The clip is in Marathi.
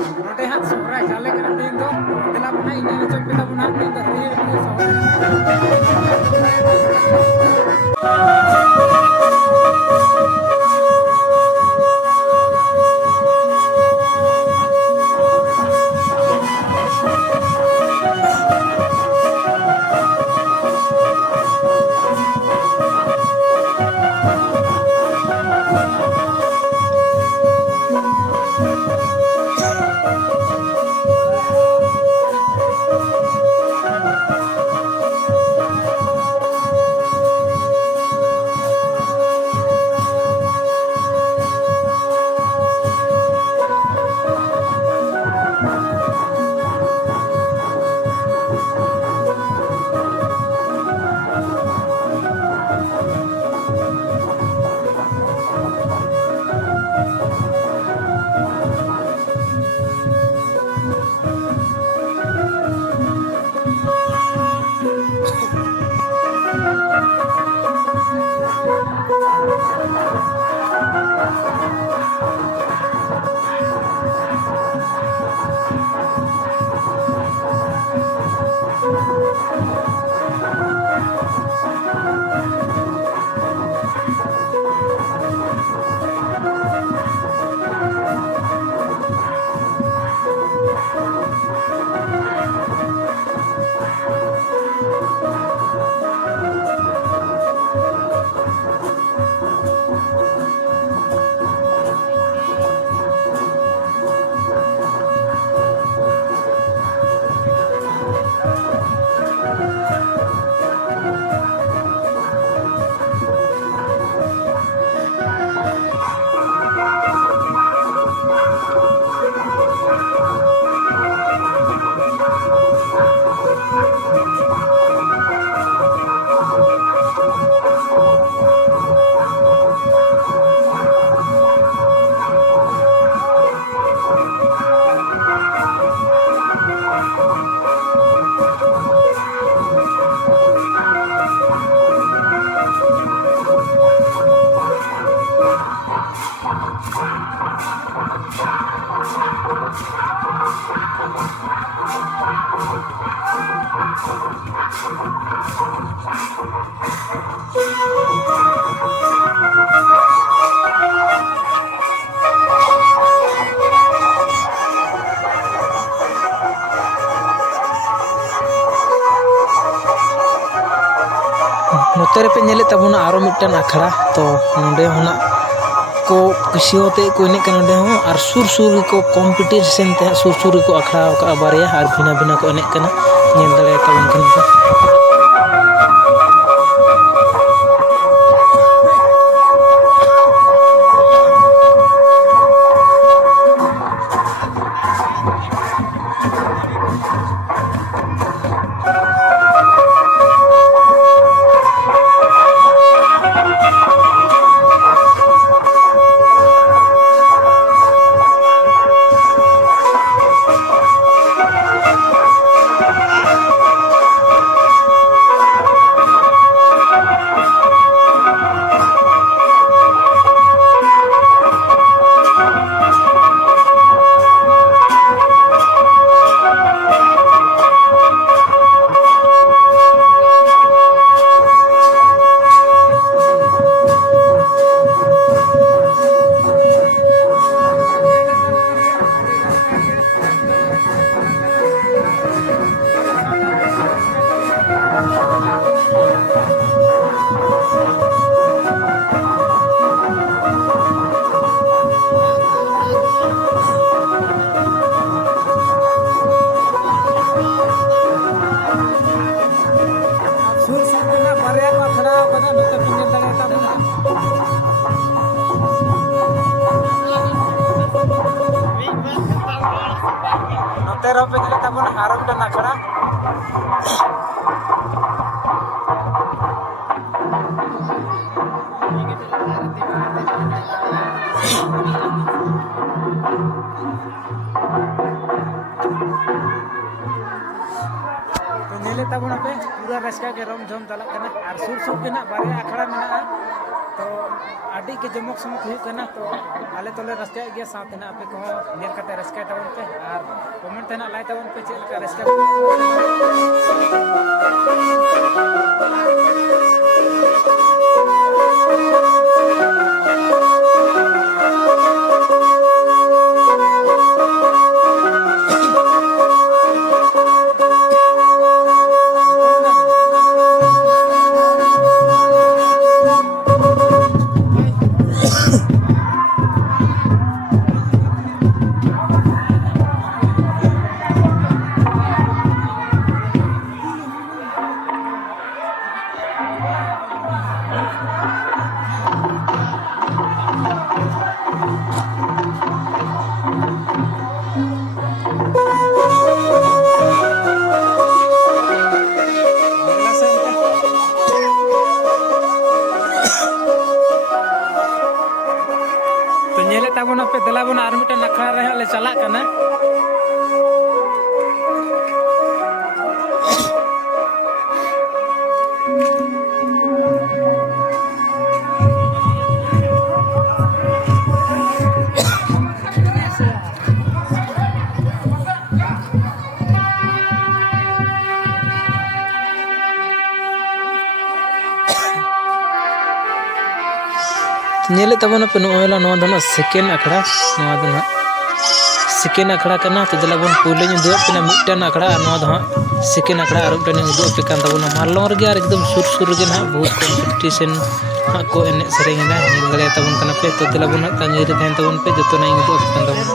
नोटे हाँ सोहराय चाले कर दिन दो तेला बना इन्हें चोक पे बना दिन दो ये नोते पे नेले तबना आरो मिटन अखड़ा तो नोडे होना को कुशियोते को इने के नोडे हो और सुर सुर को कंपटीशन ते सुर सुर को अखड़ा का बारिया और भिना भिना को इने कना नेल दड़े तबन कन तेरह पे दिले तब आरम टन अखड़ा तो नेले तब पे पूरा रस्का के रम झम तला और सुर सुर के ना बारे अखड़ा में तो ᱟᱹᱰᱤ ᱜᱮ ᱡᱚᱢᱚᱠ ᱥᱚᱢᱚᱠ ᱦᱩᱭᱩᱜ ᱠᱟᱱᱟ ᱛᱚ ᱟᱞᱮ ᱛᱚᱞᱮ ᱨᱟᱹᱥᱠᱟᱹᱭᱮᱫ ᱜᱮᱭᱟ ᱥᱟᱶᱛᱮ ᱟᱯᱮ ᱠᱚᱦᱚᱸ ᱧᱮᱞ ᱠᱟᱛᱮ ᱨᱟᱹᱥᱠᱟᱹᱭ ᱛᱟᱵᱚᱱ ᱯᱮ ᱟᱨ ᱠᱚᱢᱮᱱᱴ ᱛᱮ ᱞᱟᱹᱭ ᱛᱟᱵᱚᱱ ᱯᱮ ᱪᱮᱫ ᱞᱮᱠᱟ ᱨᱟᱹᱥᱠᱟᱹ nyelek tabon ape dela bon ar mitan akhara re le chalak kana nyelek tabon ape no oela no dono second akhara no dono second akhara kana to dela bon pule nyu do pina mitan akhara no do second akhara ar mitan nyu do pe kan tabon malong re ar ekdom sur sur ge na bahut competition ko ene sereng na ngale tabon kana pe to dela bon ta nyere thain tabon pe joto na nyu do kan tabon